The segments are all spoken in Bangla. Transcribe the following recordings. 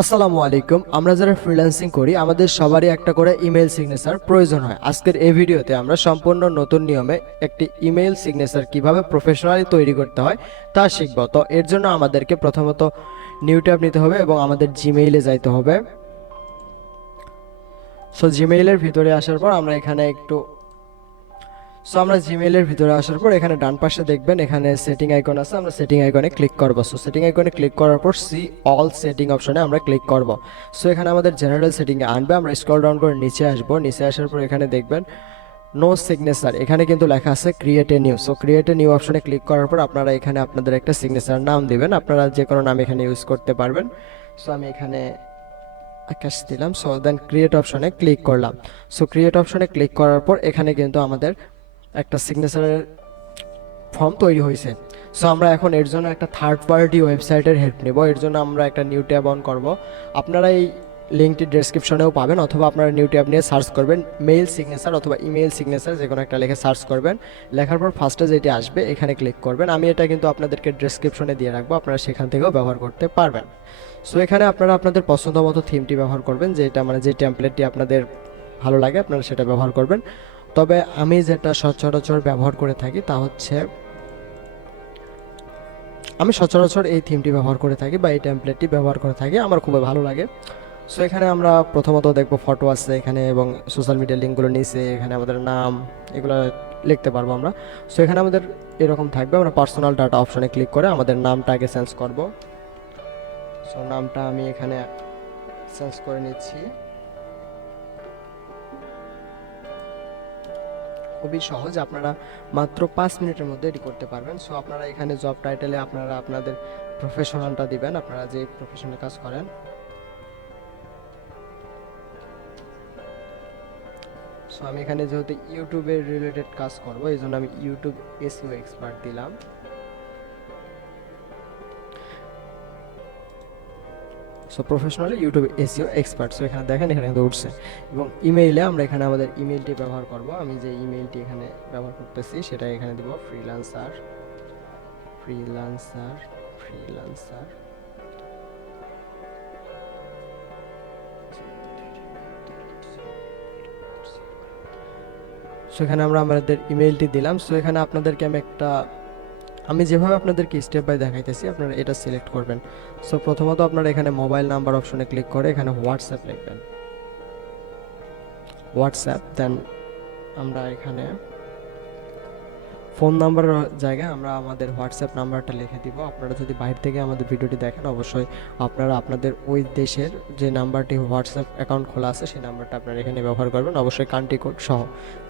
আসসালামু আলাইকুম। আমরা যারা ফ্রিল্যান্সিং করি আমাদের সবারই একটা করে ইমেল সিগনেচার প্রয়োজন হয়। আজকের এই ভিডিওতে আমরা সম্পূর্ণ নতুন নিয়মে একটি ইমেল সিগনেচার কিভাবে প্রফেশনালি তৈরি করতে হয় তা শিখব। তো এর জন্য আমাদেরকে প্রথমত নিউ ট্যাব নিতে হবে এবং আমাদের জিমেইলে যাইতে হবে। সো জিমেইলের ভিতরে আসার পর আমরা এখানে একটু আমরা জিমেইলের ভিতরে আসার পর এখানে ডান পাশে দেখবেন এখানে সেটিং আইকন আছে, আমরা সেটিং আইকনে ক্লিক করব। সো সেটিং আইকনে ক্লিক করার পর সি অল সেটিং অপশনে আমরা ক্লিক করব। সো এখানে আমাদের জেনারেল সেটিংয়ে আনবে, আমরা স্ক্রল ডাউন করে নিচে আসব। নিচে আসার পর এখানে দেখবেন নো সিগনেচার, এখানে কিন্তু লেখা আছে create a new. So create a new অপশনে ক্লিক করার পর আপনারা এখানে আপনাদের একটা সিগনেচার নাম দিবেন, আপনারা যে কোনো নাম এখানে ইউজ করতে পারবেন। সো আমি এখানে আকাশ দিলাম। সো দেন ক্রিয়েট অপশনে ক্লিক করলাম। সো ক্রিয়েট অপশনে ক্লিক করার পর এখানে কিন্তু আমাদের একটা সিগনেচারের ফর্ম তৈরি হয়েছে। সো আমরা এখন এর জন্য একটা থার্ড পার্টি ওয়েবসাইটের হেল্প নেব। এর জন্য আমরা একটা নিউ ট্যাব অন করব। আপনারা এই লিঙ্কটি ডেসক্রিপশনেও পাবেন, অথবা আপনারা নিউ ট্যাব নিয়ে সার্চ করবেন মেইল সিগনেচার অথবা ইমেল সিগনেচার, যে কোনো একটা লিখে সার্চ করবেন। লেখার পর ফার্স্টে যেটি আসবে এখানে ক্লিক করবেন। আমি এটা কিন্তু আপনাদেরকে ডেসক্রিপশনে দিয়ে রাখবো, আপনারা সেখান থেকেও ব্যবহার করতে পারবেন। সো এখানে আপনারা আপনাদের পছন্দ মতো থিমটি ব্যবহার করবেন, যেটা মানে যে টেমপ্লেটটি আপনাদের ভালো লাগে আপনারা সেটা ব্যবহার করবেন। তবে আমি যেটা সচরাচর ব্যবহার করে থাকি তা হচ্ছে, আমি সচরাচর এই থিমটি ব্যবহার করে থাকি বা এই টেমপ্লেটটি ব্যবহার করে থাকি, আমার খুবই ভালো লাগে। সো এখানে আমরা প্রথমত দেখবো ফটো আছে এখানে এবং সোশ্যাল মিডিয়া লিঙ্কগুলো নিচে, এখানে আমাদের নাম এগুলো লিখতে পারবো আমরা। সো এখানে আমাদের এরকম থাকবে, আমরা পার্সোনাল ডাটা অপশনে ক্লিক করে আমাদের নামটা আগে চেঞ্জ করব। সো নামটা আমি এখানে চেঞ্জ করে নিচ্ছি। খুবই সহজ, আপনারা মাত্র 5 মিনিটের মধ্যে এটি করতে পারবেন। সো আপনারা এখানে জব টাইটেলে আপনারা আপনাদের প্রফেশনালটা দিবেন, আপনারা যে প্রফেশনে কাজ করেন। সো আমি এখানে যেহেতু ইউটিউবের রিলেটেড কাজ করব এই জন্য আমি ইউটিউব এসইও এক্সপার্ট দিলাম। So professionally YouTube SEO expert. So এখানে দেখেন এখানে কিন্তু উঠছে। এবং ইমেইলে আমরা এখানে আমাদের ইমেইলটি ব্যবহার করব। আমি যে ইমেইলটি এখানে ব্যবহার করতেছি সেটা এখানে দিব ফ্রিল্যান্সার ফ্রিল্যান্সার ফ্রিল্যান্সার। সো এখানে আমরা আমাদের ইমেইলটি দিলাম। সো এখানে আপনাদেরকে আমি যেভাবে আপনাদেরকে স্টেপ বাই দেখাইতেছি আপনারা এটা সিলেক্ট করবেন। সো প্রথমত আপনারা এখানে মোবাইল নাম্বার অপশনে ক্লিক করে এখানে হোয়াটসঅ্যাপ লিখবেন, হোয়াটসঅ্যাপ। দেন আমরা এখানে ফোন নাম্বারের জায়গায় আমরা আমাদের হোয়াটসঅ্যাপ নাম্বারটা লিখে দিব। আপনারা যদি বাইরে থেকে আমাদের ভিডিওটি দেখেন অবশ্যই আপনারা আপনাদের ওই দেশের যে নাম্বারটি হোয়াটসঅ্যাপ অ্যাকাউন্ট খোলা আছে সেই নাম্বারটা আপনারা এখানে ব্যবহার করবেন, অবশ্যই কান্ট্রি কোড সহ।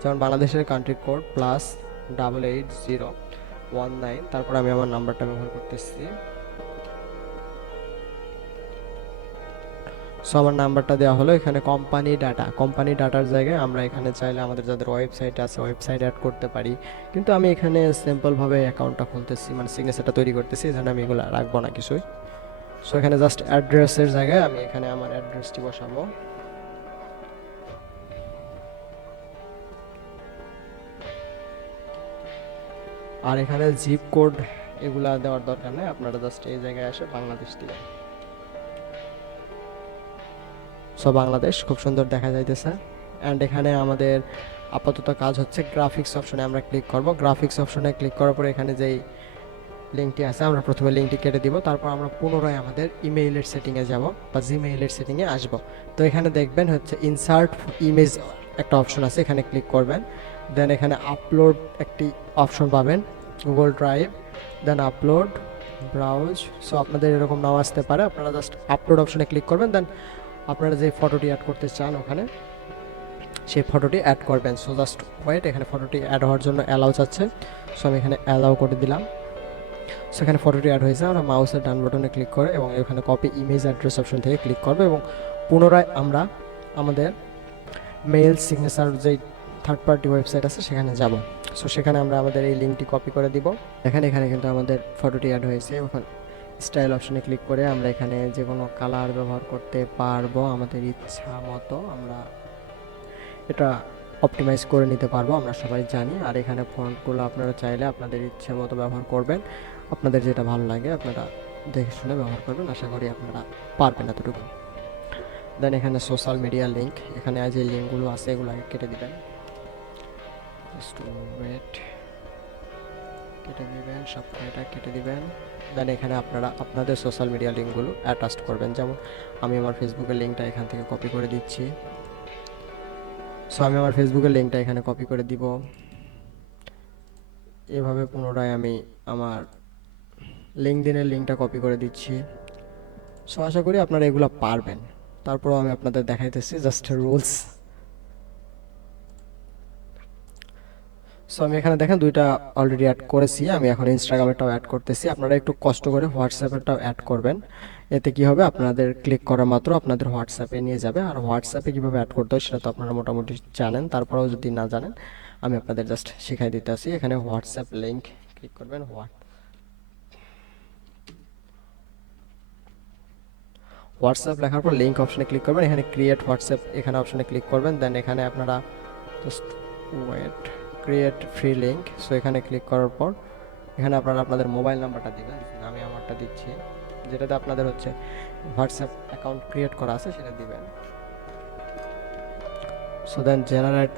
যেমন বাংলাদেশের কান্ট্রি কোড +8801 তারপর আমি আমার নাম্বারটা ব্যবহার করতেছি। সো আমার নাম্বারটা দেওয়া হলো। এখানে কোম্পানি ডাটার জায়গায় আমরা এখানে চাইলে আমাদের যাদের ওয়েবসাইট আছে ওয়েবসাইট অ্যাড করতে পারি, কিন্তু আমি এখানে সিম্পলভাবে অ্যাকাউন্টটা খুলতেছি, মানে সিগনেচারটা তৈরি করতেছি, এখানে আমি এগুলো রাখবো না কিছুই। সো এখানে জাস্ট অ্যাড্রেসের জায়গায় আমি এখানে আমার অ্যাড্রেসটি বসাবো। আর এখানে জিপ কোড এগুলা দেওয়ার দরকার নেই, আপনারা জাস্ট এই জায়গায় এসে বাংলাদেশ দিবেন। সো বাংলাদেশ খুব সুন্দর দেখা যাইতেছে। অ্যান্ড এখানে আমাদের আপাতত কাজ হচ্ছে গ্রাফিক্স অপশনে আমরা ক্লিক করব। গ্রাফিক্স অপশনে ক্লিক করার পরে এখানে যেই লিঙ্কটি আছে আমরা প্রথমে লিঙ্কটি কেটে দিব, তারপর আমরা পুনরায় আমাদের ইমেইলের সেটিংয়ে যাব বা জিমেইলের সেটিংয়ে আসব। তো এখানে দেখবেন হচ্ছে ইনসার্ট ইমেজ একটা অপশন আছে, এখানে ক্লিক করবেন। দেন এখানে আপলোড একটি অপশন পাবেন, Google drive, then upload, browse. So আপনাদের এরকম নাও আসতে পারে, আপনারা জাস্ট আপলোড অপশনে ক্লিক করবেন। দেন আপনারা যে ফটোটি অ্যাড করতে চান ওখানে সেই ফটোটি অ্যাড করবেন। সো জাস্ট ওয়েট, এখানে ফটোটি অ্যাড হওয়ার জন্য অ্যালাউ চাচ্ছে। সো আমি এখানে অ্যালাউ করে দিলাম। সো এখানে ফটোটি অ্যাড হয়েছে, আমরা মাউসের ডান বাটনে ক্লিক করে এবং এখানে কপি ইমেজ অ্যাড্রেস অপশন থেকে ক্লিক করবো এবং পুনরায় আমরা আমাদের মেইল সিগনেচার যেই থার্ড পার্টি ওয়েবসাইট আছে সেখানে যাব। সো সেখানে আমরা আমাদের এই লিঙ্কটি কপি করে দিব। এখানে কিন্তু আমাদের ফটোটি অ্যাড হয়েছে। এখন স্টাইল অপশনে ক্লিক করে আমরা এখানে যে কোনো কালার ব্যবহার করতে পারবো আমাদের ইচ্ছা মতো, আমরা এটা অপটিমাইজ করে নিতে পারবো, আমরা সবাই জানি। আর এখানে ফন্টগুলো আপনারা চাইলে আপনাদের ইচ্ছে মতো ব্যবহার করবেন, আপনাদের যেটা ভালো লাগে আপনারা দেখে শুনে ব্যবহার করবেন, আশা করি আপনারা পারবেন এতটুকু। দেন এখানে সোশ্যাল মিডিয়া লিঙ্ক, এখানে যে লিঙ্কগুলো আছে এগুলো আগে কেটে দিবেন, কেটে দিবেন, সব কয়টা কেটে দিবেন। দেন এখানে আপনারা আপনাদের সোশ্যাল মিডিয়া লিঙ্কগুলো অ্যাটাচ করবেন। যেমন আমি আমার ফেসবুকের লিঙ্কটা এখান থেকে কপি করে দিচ্ছি। সো আমি আমার ফেসবুকের লিঙ্কটা এখানে কপি করে দিব। এভাবে পুনরায় আমি আমার লিঙ্কডিনের লিঙ্কটা কপি করে দিচ্ছি। সো আশা করি আপনারা এগুলো পারবেন। তারপরও আমি আপনাদের দেখাইতেছি জাস্ট রুলস। সো আমি এখানে দেখেন দুইটা অলরেডি অ্যাড করেছি, আমি এখন ইনস্টাগ্রামেরটাও অ্যাড করতেছি। আপনারা একটু কষ্ট করে হোয়াটসঅ্যাপেরটাও অ্যাড করবেন। এতে কি হবে, আপনাদের ক্লিক করা মাত্র আপনাদের হোয়াটসঅ্যাপে নিয়ে যাবে। আর হোয়াটসঅ্যাপে কীভাবে অ্যাড করতে হয় সেটা তো আপনারা মোটামুটি জানেন, তারপরেও যদি না জানেন আমি আপনাদের জাস্ট শিখাই দিতে আসি। এখানে হোয়াটসঅ্যাপ লিঙ্ক ক্লিক করবেন, হোয়াটসঅ্যাপ লেখার পর লিঙ্ক অপশনে ক্লিক করবেন, এখানে ক্রিয়েট হোয়াটসঅ্যাপ এখানে অপশনে ক্লিক করবেন। দেন এখানে আপনারা just wait, create free link. So এখানে ক্লিক করার পর এখানে আপনারা আপনাদের মোবাইল নাম্বারটা দিবেন, আমি আমারটা দিচ্ছি, যেটাতে আপনাদের হচ্ছে হোয়াটসঅ্যাপ অ্যাকাউন্ট ক্রিয়েট করা আছে সেটা দিবেন। সো দেন জেনারেট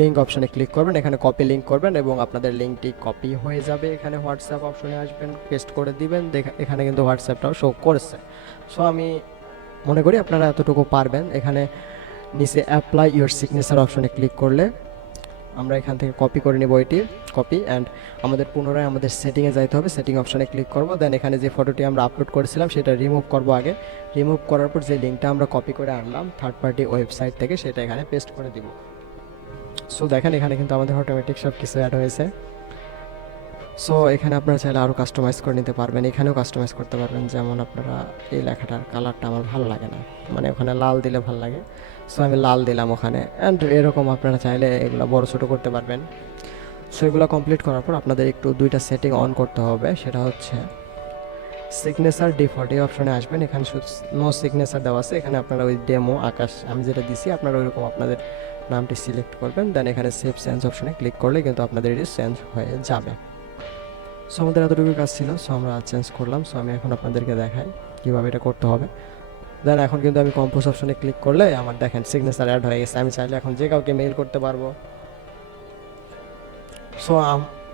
লিঙ্ক অপশনে ক্লিক করবেন, এখানে কপি লিঙ্ক করবেন এবং আপনাদের লিঙ্কটি কপি হয়ে যাবে। এখানে হোয়াটসঅ্যাপ অপশনে আসবেন, পেস্ট করে দিবেন। এখানে কিন্তু হোয়াটসঅ্যাপটাও শো করেছে। সো আমি মনে করি আপনারা এতটুকু পারবেন। এখানে নিচে অ্যাপ্লাই ইউর সিগনেচার অপশনে ক্লিক করলে আমরা এখান থেকে কপি করে নেব এটি, কপি। অ্যান্ড আমাদের পুনরায় আমাদের সেটিংয়ে যাইতে হবে, সেটিং অপশনে ক্লিক করব। দেন এখানে যে ফটোটি আমরা আপলোড করেছিলাম সেটা রিমুভ করব আগে। রিমুভ করার পর যে লিঙ্কটা আমরা কপি করে আনলাম থার্ড পার্টি ওয়েবসাইট থেকে সেটা এখানে পেস্ট করে দিব। সো দেখেন এখানে কিন্তু আমাদের অটোমেটিক সব কিছু অ্যাড হয়েছে। সো এখানে আপনারা চাইলে আরও কাস্টমাইজ করে নিতে পারবেন, এখানেও কাস্টমাইজ করতে পারবেন। যেমন আপনারা এই লেখাটার কালারটা আমার ভালো লাগে না, মানে ওখানে লাল দিলে ভালো লাগে, সো আমি লাল দিলাম ওখানে। অ্যান্ড এরকম আপনারা চাইলে এগুলো বড় ছোটো করতে পারবেন। সো এগুলো কমপ্লিট করার পর আপনাদের একটু দুইটা সেটিং অন করতে হবে, সেটা হচ্ছে সিগনেচার ডিফল্ট এই অপশনে আসবেন। এখানে শুধু নো সিগনেচার দেওয়া আছে, এখানে আপনারা ওই ডেমো আকাশ আমি যেটা দিছি আপনারা ওইরকম আপনাদের নামটি সিলেক্ট করবেন। দেন এখানে সেভ চেঞ্জ অপশনে ক্লিক করলে কিন্তু আপনাদের এটি চেঞ্জ হয়ে যাবে। সো আমাদের এতটুকু কাজ ছিল, সো আমরা চেঞ্জ করলাম। সো আমি এখন আপনাদেরকে দেখাই কীভাবে এটা করতে হবে। দেন এখন কিন্তু আমি কম্পোজ অপশনে ক্লিক করলে আমার দেখেন সিগনেচার অ্যাড হয়ে গেছে। আমি চাইলে এখন যে কাউকে মেইল করতে পারবো। সো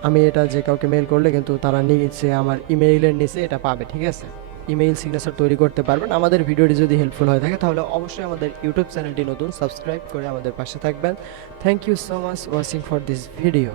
আমি এটা যে কাউকে মেইল করলে কিন্তু তারা নিচে আমার ইমেইলের নিচে এটা পাবে, ঠিক আছে? ইমেইল সিগনেচার তৈরি করতে পারবেন। আমাদের ভিডিওটি যদি হেল্পফুল হয়ে থাকে তাহলে অবশ্যই আমাদের ইউটিউব চ্যানেলটি নতুন সাবস্ক্রাইব করে আমাদের পাশে থাকবেন। Thank you so much watching for this video.